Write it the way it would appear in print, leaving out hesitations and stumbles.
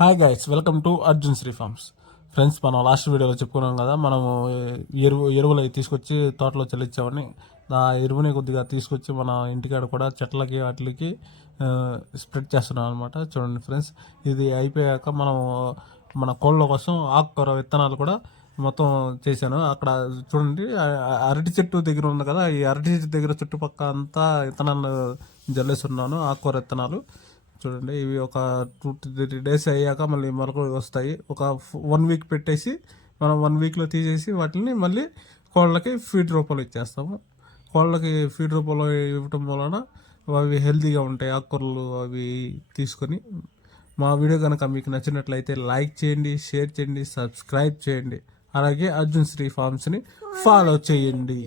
Hi guys, welcome to Arjun Sri farms. Friends, మనం last వీడియోలో చెప్పుకున్నాం కదా, మనము ఎరువులు అవి తీసుకొచ్చి తోటలో చల్లించామని. ఆ ఎరువుని కొద్దిగా తీసుకొచ్చి మన ఇంటికాడ కూడా చెట్లకి వాటికి స్ప్రెడ్ చేస్తున్నాం అనమాట. చూడండి ఫ్రెండ్స్, ఇది అయిపోయాక మనం మన కోళ్ళ కోసం ఆకుకూర విత్తనాలు కూడా మొత్తం చేశాను. అక్కడ చూడండి, అరటి చెట్టు దగ్గర ఉంది కదా, ఈ అరటి చెట్టు దగ్గర చుట్టుపక్కల అంతా విత్తనాలు జల్లేస్తున్నాను, ఆకుకూర విత్తనాలు. చూడండి, ఇవి ఒక 2-3 డేస్ అయ్యాక మళ్ళీ మొలకలు వస్తాయి. ఒక 1 వీక్ పెట్టేసి మనం 1 వీక్లో తీసేసి వాటిని మళ్ళీ కోళ్ళకి ఫీడ్ రూపంలో ఇచ్చేస్తాము. కోళ్ళకి ఫీడ్ రూపంలో ఇవ్వటం వలన అవి హెల్తీగా ఉంటాయి. ఆకుకూరలు అవి తీసుకొని, మా వీడియో కనుక మీకు నచ్చినట్లయితే లైక్ చేయండి, షేర్ చేయండి, సబ్స్క్రైబ్ చేయండి. అలాగే అర్జున్ శ్రీ ఫార్మ్స్ని ఫాలో చేయండి.